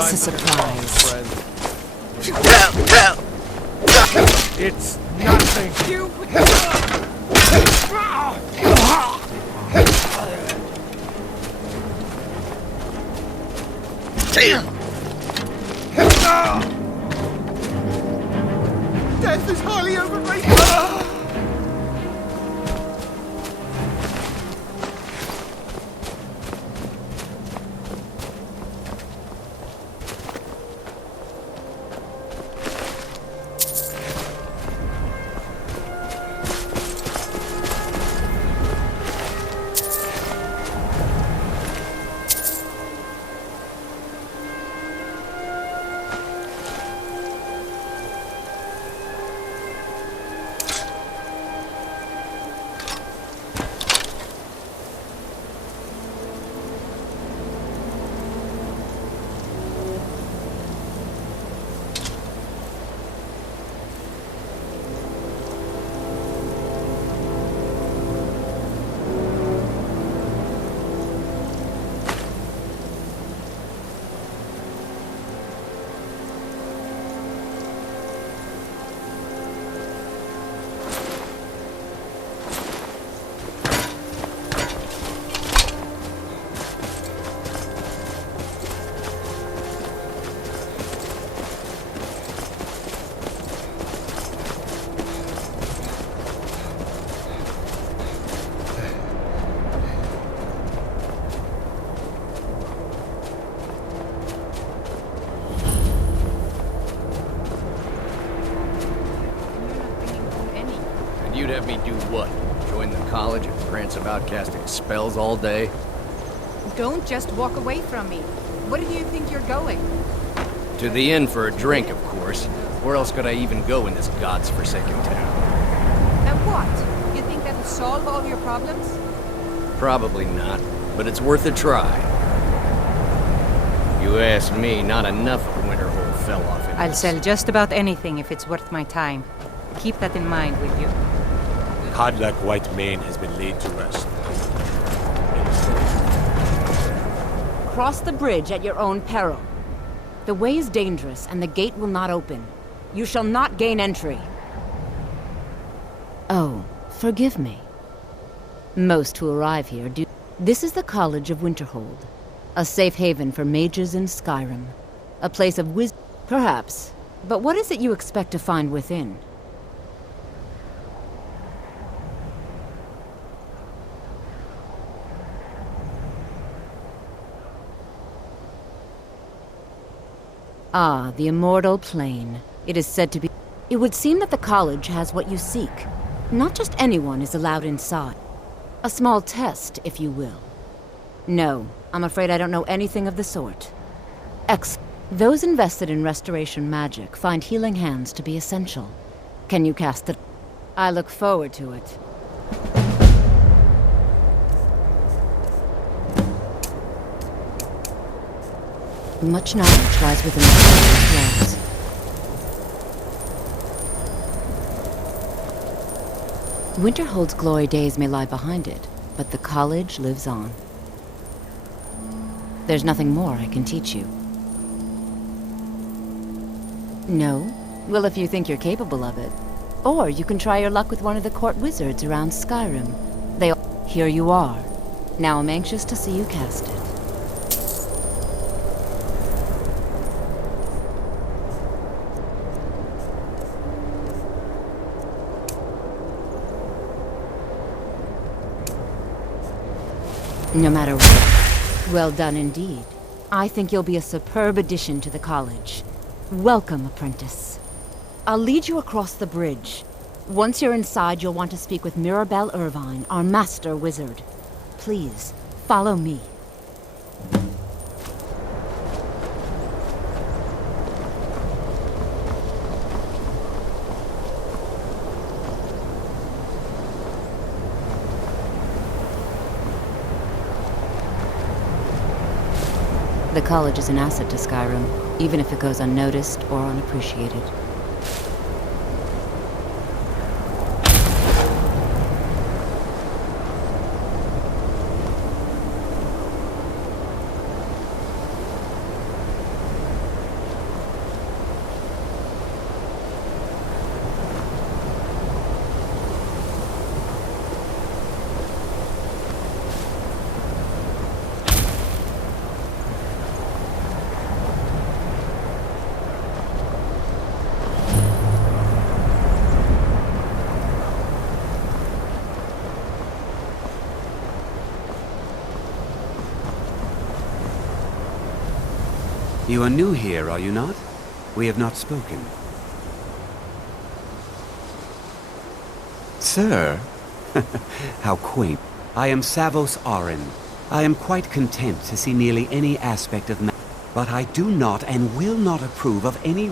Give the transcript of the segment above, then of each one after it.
It's a surprise. It's nothing. Damn! Death is highly overrated. You'd have me do what? Join the college and prance about casting spells all day? Don't just walk away from me. Where do you think you're going? To the inn for a drink, of course. Where else could I even go in this god's forsaken town? And what? You think that'll solve all your problems? Probably not, but it's worth a try. You ask me, not enough of Winterhold fell off in I'll this. sell just about anything if it's worth my time. Keep that in mind, will you? Codlac White Mane has been laid to rest. Cross the bridge at your own peril. The way is dangerous, and the gate will not open. You shall not gain entry. Oh, forgive me. Most who arrive here do... This is the College of Winterhold. A safe haven for mages in Skyrim. A place of wisdom... Perhaps. But what is it you expect to find within? Ah, the Immortal Plane. It is said to be... It would seem that the college has what you seek. Not just anyone is allowed inside. A small test, if you will. No, I'm afraid I don't know anything of the sort. Those invested in restoration magic find healing hands to be essential. Can you cast it? I look forward to it. Much knowledge lies within the college's walls. Winterhold's glory days may lie behind it, but the college lives on. There's nothing more I can teach you. No? Well, if you think you're capable of it. Or you can try your luck with one of the court wizards around Skyrim. Here you are. Now I'm anxious to see you cast it. No matter what. Well done indeed. I think you'll be a superb addition to the college. Welcome, apprentice. I'll lead you across the bridge. Once you're inside, you'll want to speak with Mirabelle Irvine, our master wizard. Please, follow me. The college is an asset to Skyrim, even if it goes unnoticed or unappreciated. You are new here, are you not? We have not spoken. Sir? How quaint. I am Savos Arin. I am quite content to see nearly any aspect of but I do not and will not approve of any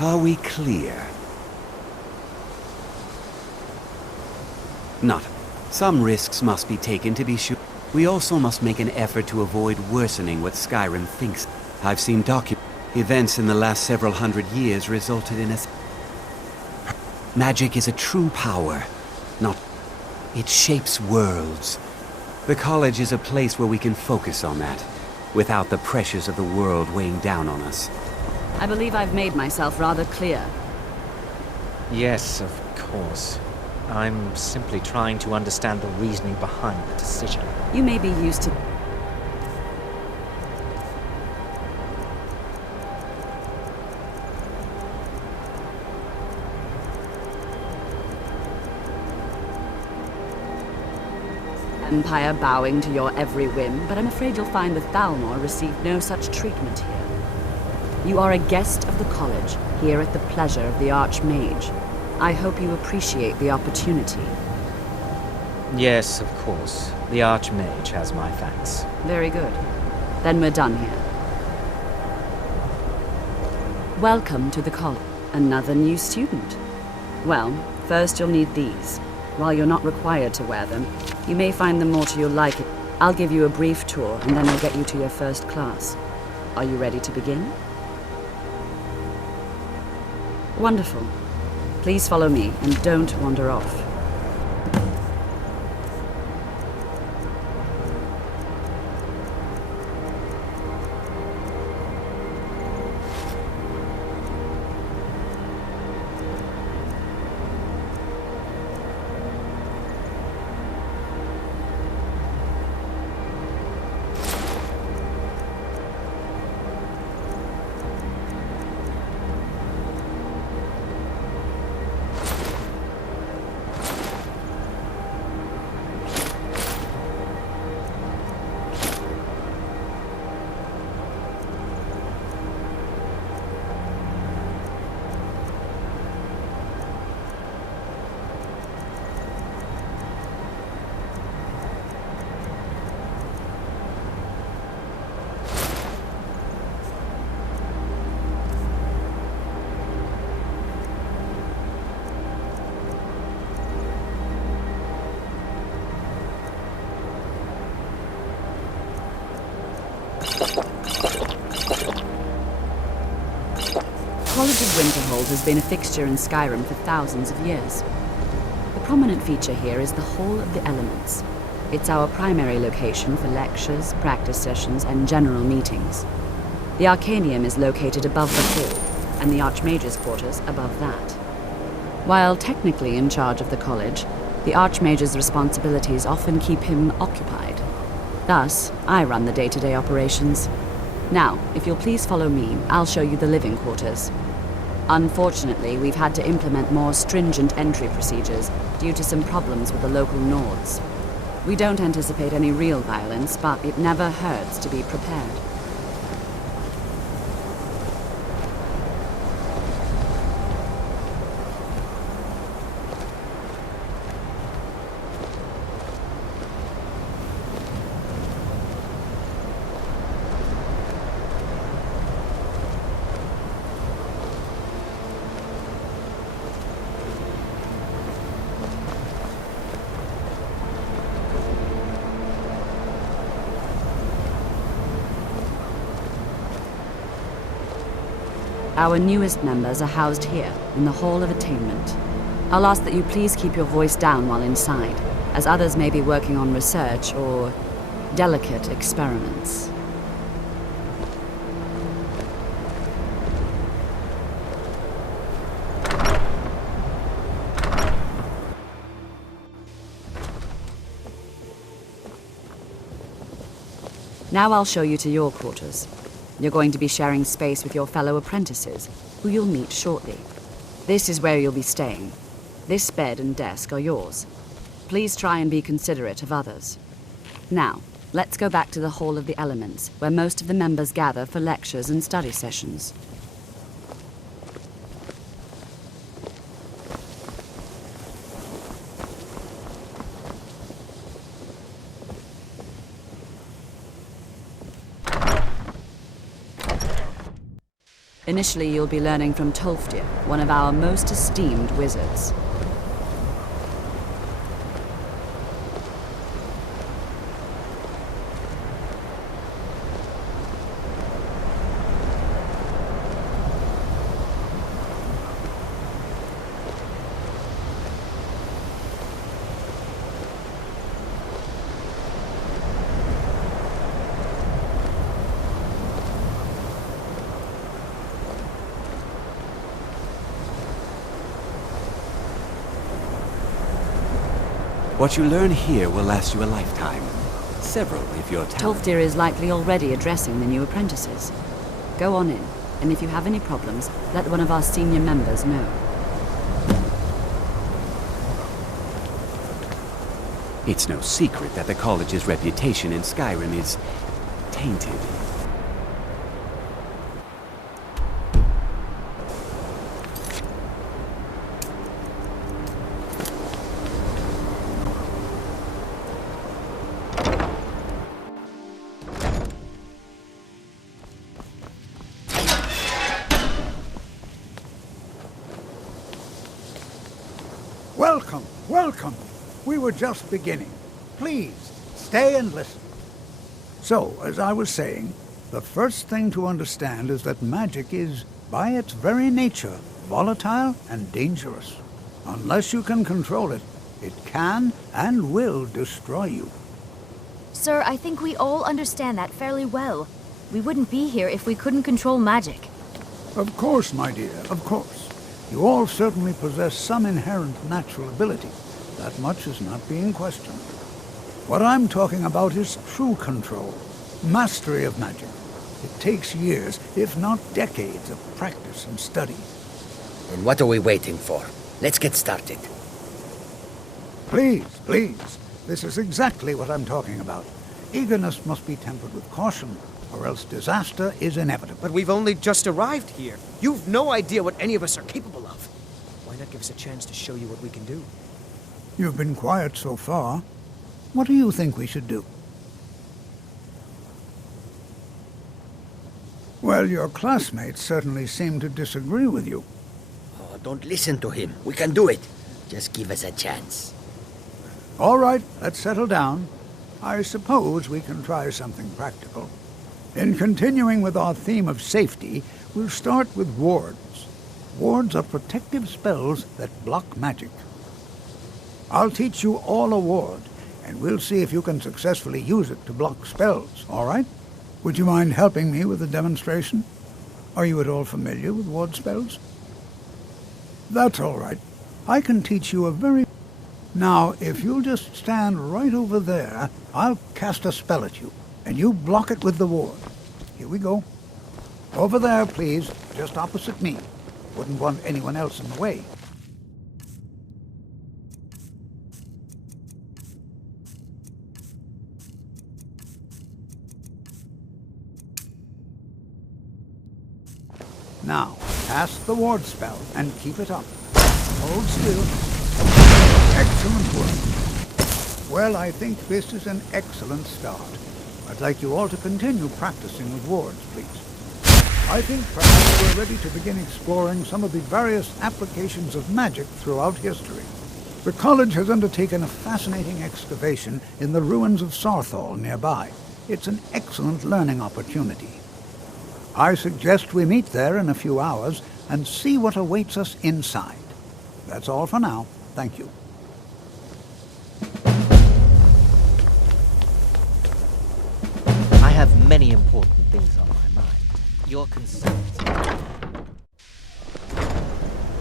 Are we clear? Not. Some risks must be taken to be sure. We also must make an effort to avoid worsening what Skyrim thinks. I've seen events in the last several hundred years resulted in us. Magic is a true power, not... It shapes worlds. The college is a place where we can focus on that, without the pressures of the world weighing down on us. I believe I've made myself rather clear. Yes, of course. I'm simply trying to understand the reasoning behind the decision. You may be used to... Empire bowing to your every whim, but I'm afraid you'll find the Thalmor received no such treatment here. You are a guest of the college, here at the pleasure of the Archmage. I hope you appreciate the opportunity. Yes, of course. The Archmage has my thanks. Very good. Then we're done here. Welcome to the college. Another new student. Well, first you'll need these. While you're not required to wear them, you may find them more to your liking. I'll give you a brief tour, and then I'll get you to your first class. Are you ready to begin? Wonderful. Please follow me, and don't wander off. The College of Winterhold has been a fixture in Skyrim for thousands of years. The prominent feature here is the Hall of the Elements. It's our primary location for lectures, practice sessions, and general meetings. The Arcanium is located above the hall, and the Archmage's quarters above that. While technically in charge of the college, the Archmage's responsibilities often keep him occupied. Thus, I run the day-to-day operations. Now, if you'll please follow me, I'll show you the living quarters. Unfortunately, we've had to implement more stringent entry procedures due to some problems with the local Nords. We don't anticipate any real violence, but it never hurts to be prepared. Our newest members are housed here, in the Hall of Attainment. I'll ask that you please keep your voice down while inside, as others may be working on research or delicate experiments. Now I'll show you to your quarters. You're going to be sharing space with your fellow apprentices, who you'll meet shortly. This is where you'll be staying. This bed and desk are yours. Please try and be considerate of others. Now, let's go back to the Hall of the Elements, where most of the members gather for lectures and study sessions. Initially, you'll be learning from Tolfdir, one of our most esteemed wizards. What you learn here will last you a lifetime. Several, if you're talented. Tolfdir is likely already addressing the new apprentices. Go on in, and if you have any problems, let one of our senior members know. It's no secret that the college's reputation in Skyrim is tainted. Welcome, welcome. We were just beginning. Please, stay and listen. So, as I was saying, the first thing to understand is that magic is, by its very nature, volatile and dangerous. Unless you can control it, it can and will destroy you. Sir, I think we all understand that fairly well. We wouldn't be here if we couldn't control magic. Of course, my dear, of course. You all certainly possess some inherent natural ability. That much is not being questioned. What I'm talking about is true control, mastery of magic. It takes years, if not decades, of practice and study. And what are we waiting for? Let's get started. Please, please. This is exactly what I'm talking about. Eagerness must be tempered with caution, or else disaster is inevitable. But we've only just arrived here. You've no idea what any of us are capable of. Why not give us a chance to show you what we can do? You've been quiet so far. What do you think we should do? Well, your classmates certainly seem to disagree with you. Oh, don't listen to him. We can do it. Just give us a chance. All right, let's settle down. I suppose we can try something practical. In continuing with our theme of safety, we'll start with wards. Wards are protective spells that block magic. I'll teach you all a ward, and we'll see if you can successfully use it to block spells, all right? Would you mind helping me with the demonstration? Are you at all familiar with ward spells? That's all right. I can teach you a very... Now, if you'll just stand right over there, I'll cast a spell at you, and you block it with the ward. Here we go. Over there, please, just opposite me. Wouldn't want anyone else in the way. Now, cast the ward spell and keep it up. Hold still. Excellent work. Well, I think this is an excellent start. I'd like you all to continue practicing with wards, please. I think perhaps we're ready to begin exploring some of the various applications of magic throughout history. The college has undertaken a fascinating excavation in the ruins of Sarthal nearby. It's an excellent learning opportunity. I suggest we meet there in a few hours and see what awaits us inside. That's all for now. Thank you. I have many important things on my mind. Your consent.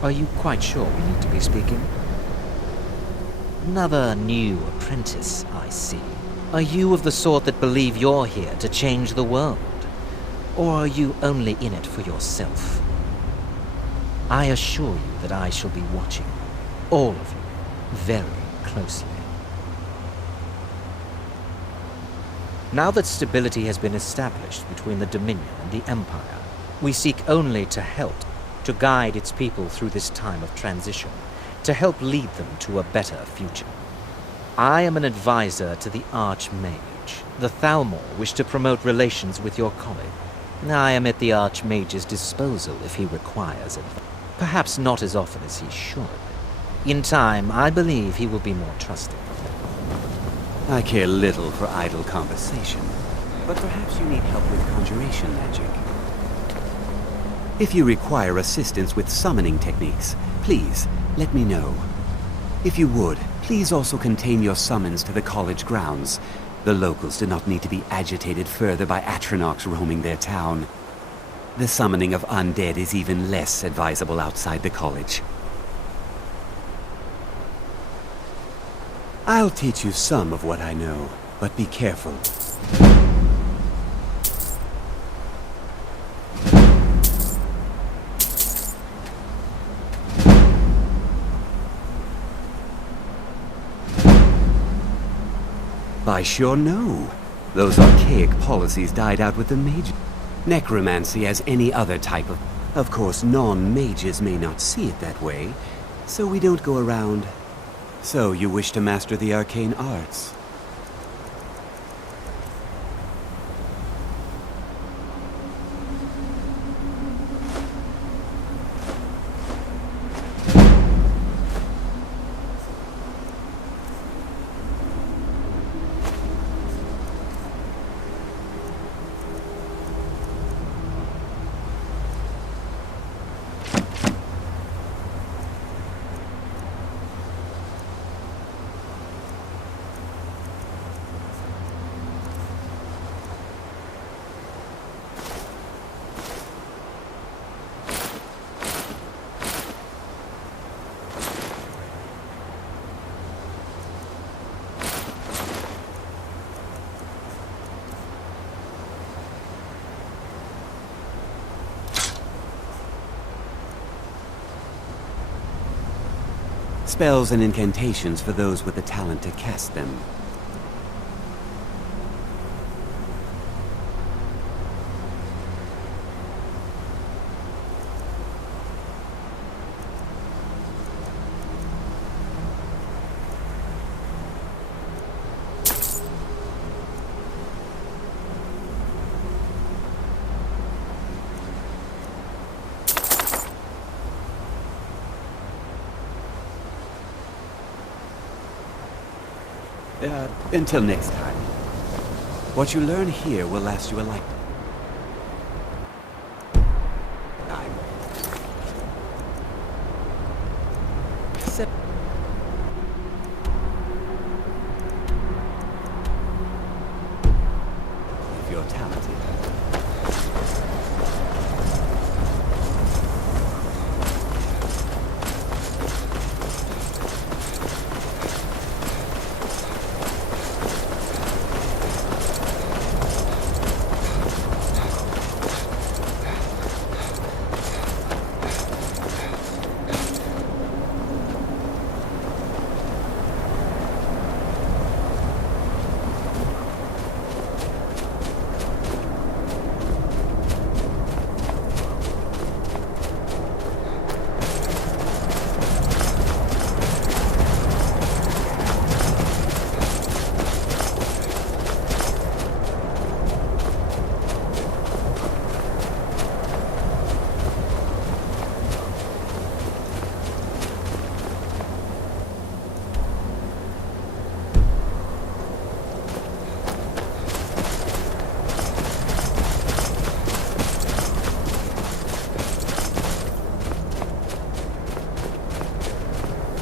Are you quite sure we need to be speaking? Another new apprentice, I see. Are you of the sort that believe you're here to change the world? Or are you only in it for yourself? I assure you that I shall be watching all of you very closely. Now that stability has been established between the Dominion and the Empire, we seek only to help, to guide its people through this time of transition, to help lead them to a better future. I am an advisor to the Archmage. The Thalmor wish to promote relations with your college. I am at the Archmage's disposal if he requires it. Perhaps not as often as he should. In time, I believe he will be more trusted. I care little for idle conversation, but perhaps you need help with conjuration magic. If you require assistance with summoning techniques, please let me know. If you would, please also contain your summons to the college grounds. The locals do not need to be agitated further by Atronachs roaming their town. The summoning of undead is even less advisable outside the college. I'll teach you some of what I know, but be careful. I sure know. Those archaic policies died out with the mages. Necromancy as any other type of... Of course, non-mages may not see it that way, so we don't go around. So you wish to master the arcane arts? Spells and incantations for those with the talent to cast them. Until next time. What you learn here will last you a lifetime. If you're talented.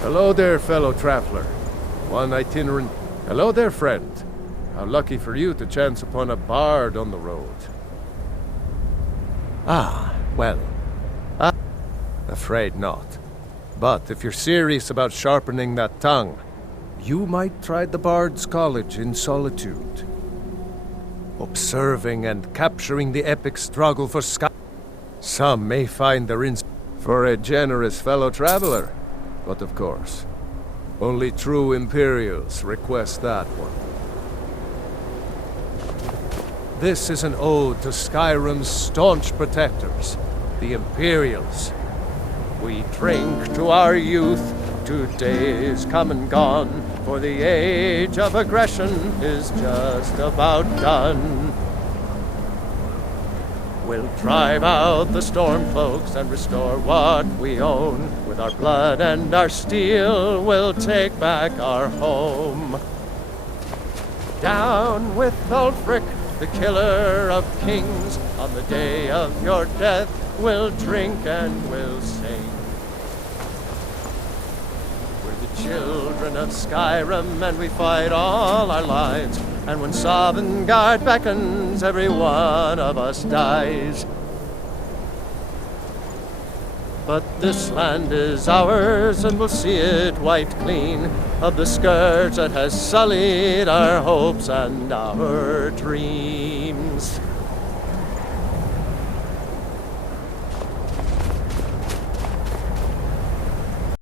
Hello there, fellow traveler. One itinerant. Hello there, friend. How lucky for you to chance upon a bard on the road. Ah, well. Afraid not. But if you're serious about sharpening that tongue, you might try the Bard's College in Solitude. Observing and capturing the epic struggle for Sky. Some may find their for a generous fellow traveler. But of course, only true Imperials request that one. This is an ode to Skyrim's staunch protectors, the Imperials. We drink to our youth, to days come and gone, for the age of aggression is just about done. We'll drive out the Stormcloaks and restore what we own. With our blood and our steel, we'll take back our home. Down with Ulfric, the killer of kings. On the day of your death, we'll drink and we'll sing. We're the children of Skyrim, and we fight all our lives. And when Sovngarde beckons, every one of us dies. But this land is ours, and we'll see it wiped clean of the scourge that has sullied our hopes and our dreams.